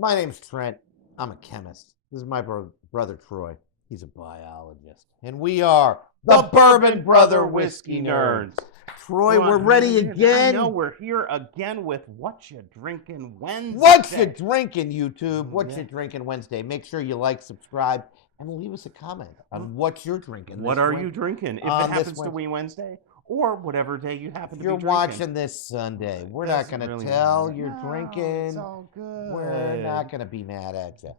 My name's Trent. I'm a chemist. This is my brother Troy. He's a biologist. And we are the Bourbon Brother Whiskey Nerds. Troy, we're ready again. I know, we're here again with What You Drinking Wednesday. What you drinking, YouTube? What Yeah. you drinking Wednesday? Make sure you like, subscribe, and leave us a comment on what you're drinking. What are you drinking? If it on this happens to be Wednesday or whatever day you happen If to you're be drinking. watching this Sunday, we're not Doesn't going to really tell matter. you're No, drinking. It's all good. We're not going to be mad at you.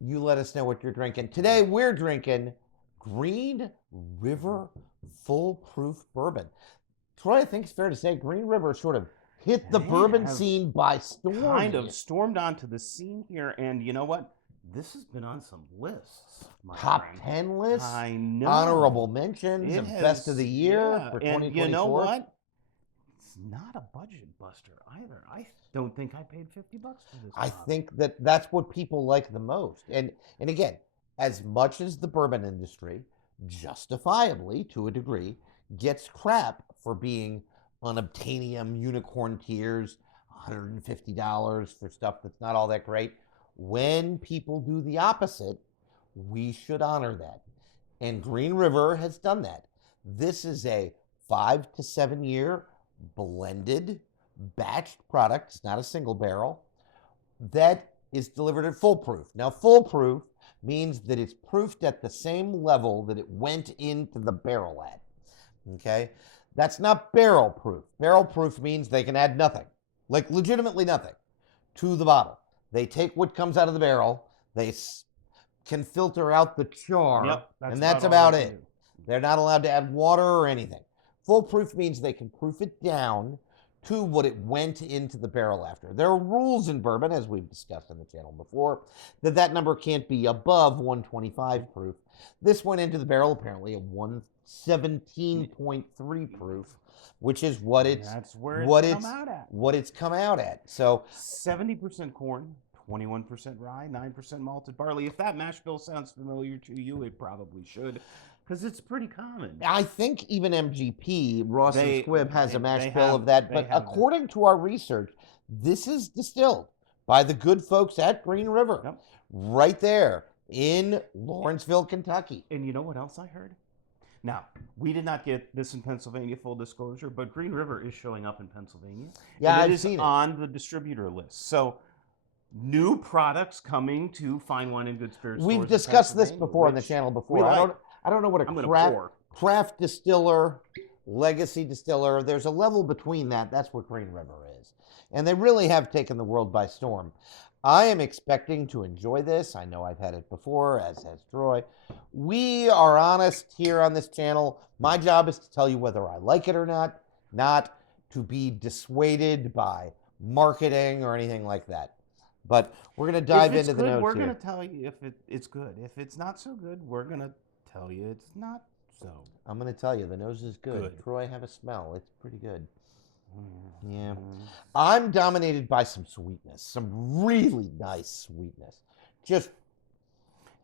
You let us know what you're drinking. Today we're drinking Green River Full Proof Bourbon. Troy, I think it's fair to say Green River sort of hit the bourbon scene by storm. Kind of stormed onto the scene here, and you know what? This has been on some lists. Top 10 lists. I know. Honorable mentions and best of the year for 2024. And you know what? It's not a budget buster either. I don't think I paid $50 for this. I think that's what people like the most. And again, as much as the bourbon industry, justifiably to a degree, gets crap for being unobtainium unicorn tiers, $150 for stuff that's not all that great. When people do the opposite, we should honor that. And Green River has done that. This is a 5 to 7 year blended, batched product. It's not a single barrel that is delivered at full proof. Now, full proof means that it's proofed at the same level that it went into the barrel at. Okay? That's not barrel proof. Barrel proof means they can add nothing, like legitimately nothing, to the bottle. They take what comes out of the barrel, they can filter out the char, and that's about it. They're not allowed to add water or anything. Full proof means they can proof it down to what it went into the barrel after. There are rules in bourbon, as we've discussed on the channel before, that number can't be above 125 proof. This went into the barrel apparently at 117.3 proof, which is what it's come out at. So 70% corn, 21% rye, 9% malted barley. If that mash bill sounds familiar to you, it probably should, because it's pretty common. I think even MGP, Ross and Squibb, has a mash bill of that. But according to our research, this is distilled by the good folks at Green River, right there in Lawrenceville, Kentucky. And you know what else I heard? Now, we did not get this in Pennsylvania, full disclosure, but Green River is showing up in Pennsylvania. Yeah, I've seen it on the distributor list. So, new products coming to Fine Wine and Good Spirits. We've discussed this before on the channel before. I don't know what a craft distiller, legacy distiller. There's a level between that. That's what Green River is, and they really have taken the world by storm. I am expecting to enjoy this. I know I've had it before, as has Troy. We are honest here on this channel. My job is to tell you whether I like it or not to be dissuaded by marketing or anything like that. But we're going to dive into the notes. We're going to tell you if it's good. If it's not so good, we're going to tell you it's not so. I'm going to tell you the nose is good. Troy, have a smell. It's pretty good. Yeah. I'm dominated by some sweetness, some really nice sweetness. Just,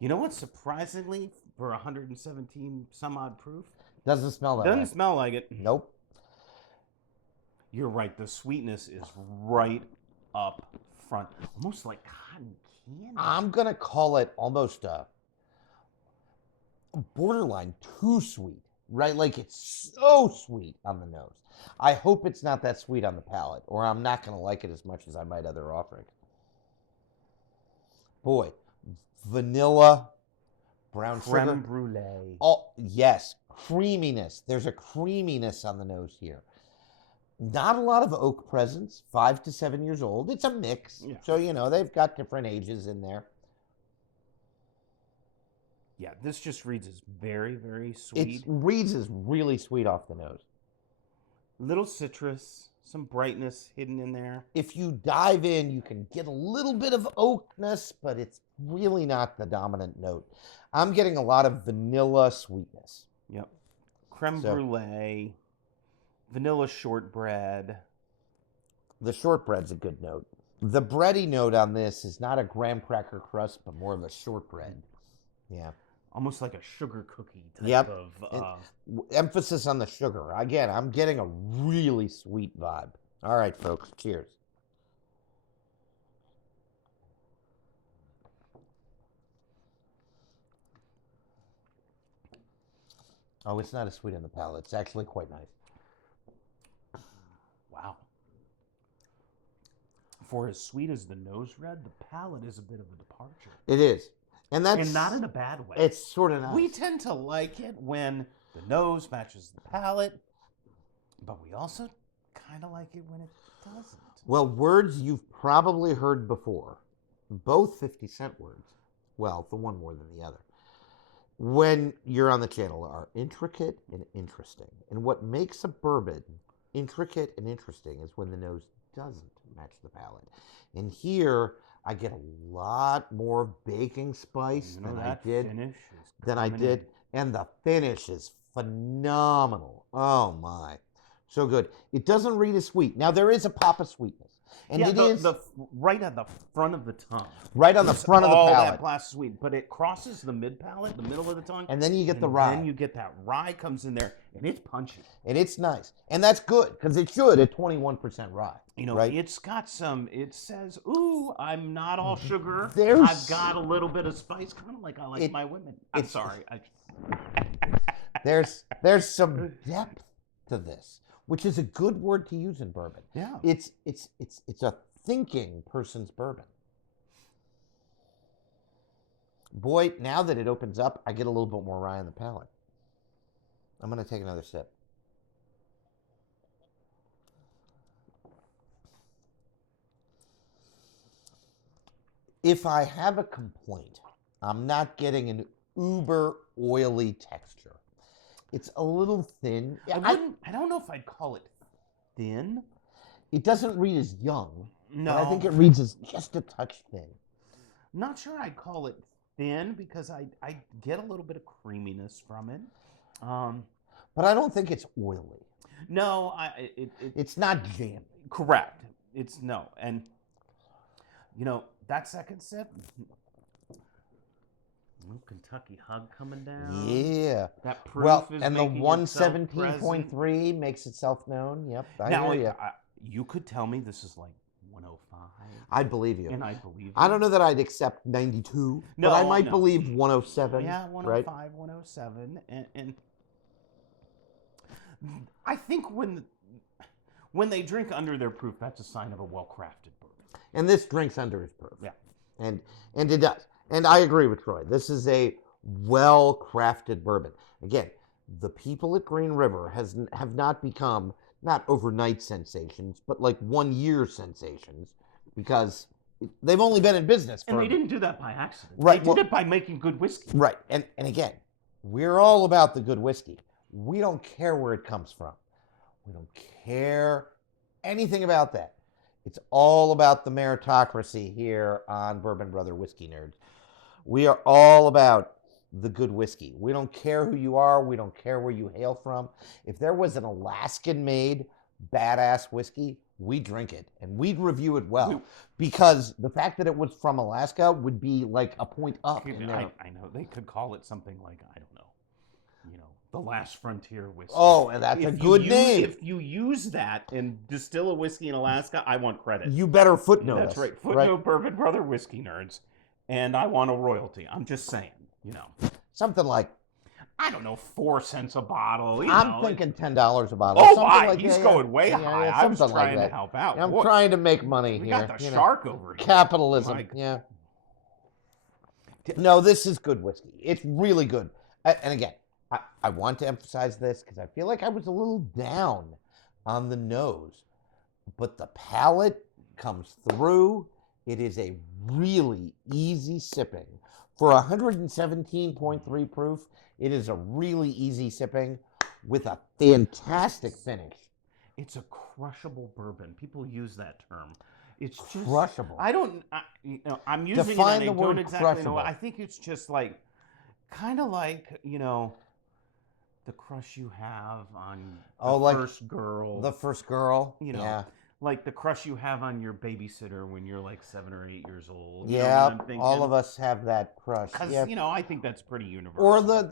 you know what? Surprisingly, for 117 some odd proof, doesn't smell that. Doesn't smell like it. Nope. You're right. The sweetness is right up front, almost like cotton candy. I'm gonna call it almost a borderline too sweet. Right, like it's so sweet on the nose. I hope it's not that sweet on the palate, or I'm not going to like it as much as I might other offerings. Boy, vanilla, brown creme sugar, brulee. Oh yes, creaminess. There's a creaminess on the nose here. Not a lot of oak presence. 5 to 7 years old. It's a mix, so they've got different ages in there. Yeah, this just reads as very, very sweet. It reads as really sweet off the nose. Little citrus, some brightness hidden in there. If you dive in, you can get a little bit of oakness, but it's really not the dominant note. I'm getting a lot of vanilla sweetness. Yep. Creme brulee, vanilla shortbread. The shortbread's a good note. The bready note on this is not a graham cracker crust, but more of a shortbread. Yeah. Almost like a sugar cookie type of... Emphasis on the sugar. Again, I'm getting a really sweet vibe. All right, folks. Cheers. Oh, it's not as sweet on the palate. It's actually quite nice. Wow. For as sweet as the nose red, the palate is a bit of a departure. It is. And that's... And not in a bad way. It's sort of nice. We tend to like it when the nose matches the palate, but we also kind of like it when it doesn't. Well, words you've probably heard before, both 50-cent words, well, the one more than the other, when you're on the channel are intricate and interesting. And what makes a bourbon intricate and interesting is when the nose doesn't match the palate. And here I get a lot more baking spice than I did. And the finish is phenomenal. Oh my. So good. It doesn't read as sweet. Now there is a pop of sweetness. And yeah, it is right at the front of the tongue. Right on the front of the palate. All that blast sweet, but it crosses the mid palate, the middle of the tongue. And then you get the rye. Then you get that rye comes in there, and it's punchy. And it's nice. And that's good, because it should at 21% rye. You know, right? It's got some, it says, ooh, I'm not all sugar. There's, I've got a little bit of spice, kind of like I like my women. I'm sorry. There's some depth to this, which is a good word to use in bourbon. Yeah. It's a thinking person's bourbon. Boy, now that it opens up, I get a little bit more rye on the palate. I'm going to take another sip. If I have a complaint, I'm not getting an uber oily texture. It's a little thin. I don't know if I'd call it thin. It doesn't read as young. No. But I think it reads as just a touch thin. Not sure I'd call it thin because I get a little bit of creaminess from it. But I don't think it's oily. No, it's not jammy. Correct. It's no. And, you know, that second sip, Kentucky hug coming down. Yeah. That proof is and the making 117.3 makes itself known. Yep. I hear you. You could tell me this is like 105. I'd believe you. And I believe you. I don't know that I'd accept 92, but I might believe 107. Yeah, 105, right? 107. And I think when they drink under their proof, that's a sign of a well-crafted bourbon. And this drinks under its proof. Yeah. And it does. And I agree with Troy. This is a well-crafted bourbon. Again, the people at Green River have not become, not overnight sensations, but like 1 year sensations, because they've only been in business for... And they didn't do that by accident. Right. They did it by making good whiskey. Right. And again, we're all about the good whiskey. We don't care where it comes from. We don't care anything about that. It's all about the meritocracy here on Bourbon Brother Whiskey Nerds. We are all about the good whiskey. We don't care who you are. We don't care where you hail from. If there was an Alaskan-made badass whiskey, we'd drink it and we'd review it well, because the fact that it was from Alaska would be like a point up. I know. They could call it something like, I don't know, the Last Frontier whiskey. Oh, and that's a good name. If you use that and distill a whiskey in Alaska, I want credit. You better footnote That's us, right. Footnote Bourbon Brother Whiskey Nerds. And I want a royalty. I'm just saying, Something like, I don't know, 4 cents a bottle. I'm thinking $10 a bottle. Oh, something my. like He's going way high. I was trying to help out. I'm trying to make money we here. Got the shark over here. Capitalism. Yeah. No, this is good whiskey. It's really good. And again, I want to emphasize this because I feel like I was a little down on the nose, but the palate comes through. It is a really easy sipping. For 117.3 proof, it is a really easy sipping with a fantastic finish. It's a crushable bourbon. People use that term. It's just, crushable. I'm using Define it and the I word don't exactly know. crushable. I think it's just like, kind of like, the crush you have on the first girl. The first girl. Yeah. Like the crush you have on your babysitter when you're like 7 or 8 years old. Yeah, all of us have that crush. Because, I think that's pretty universal.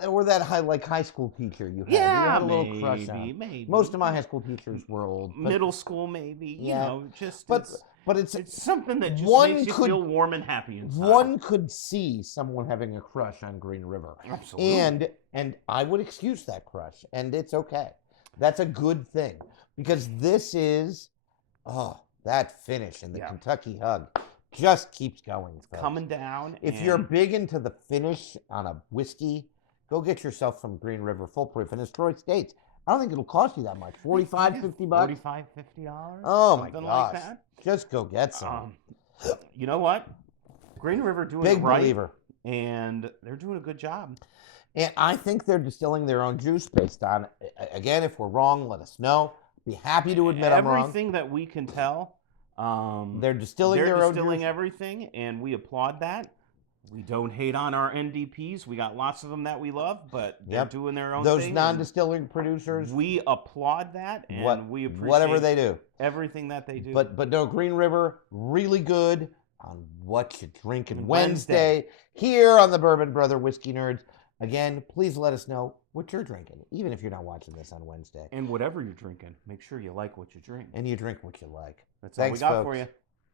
Or that high school teacher you had. Yeah, you had a little crush on. Maybe. Most of my high school teachers were old. Middle school, maybe. Yeah. Just. But But it's something that just one makes you could- feel warm and happy inside. one could see someone having a crush on Green River. Absolutely. And I would excuse that crush, and it's okay. That's a good thing because this is that finish and the Yeah. Kentucky hug just keeps going. Folks. Coming down. If you're big into the finish on a whiskey, go get yourself some Green River Full Proof. And as Troy states, I don't think it'll cost you that much. $45, $50. $45, $50. Oh my something gosh. like that. Just go get some. You know what? Green River doing Big it right, believer. and they're doing a good job. And I think they're distilling their own juice based on, again, if we're wrong, let us know. Be happy to admit I'm wrong. Everything that we can tell, they're distilling their own juice. everything, and we applaud that. We don't hate on our NDPs. We got lots of them that we love, but they're doing their own Those thing. non-distilling producers. We applaud that, and we appreciate whatever they do. Everything that they do. But no, Green River, really good on What You Drinking Wednesday here on the Bourbon Brother Whiskey Nerds. Again, please let us know what you're drinking, even if you're not watching this on Wednesday. And whatever you're drinking, make sure you like what you drink. And you drink what you like. That's all we got for you.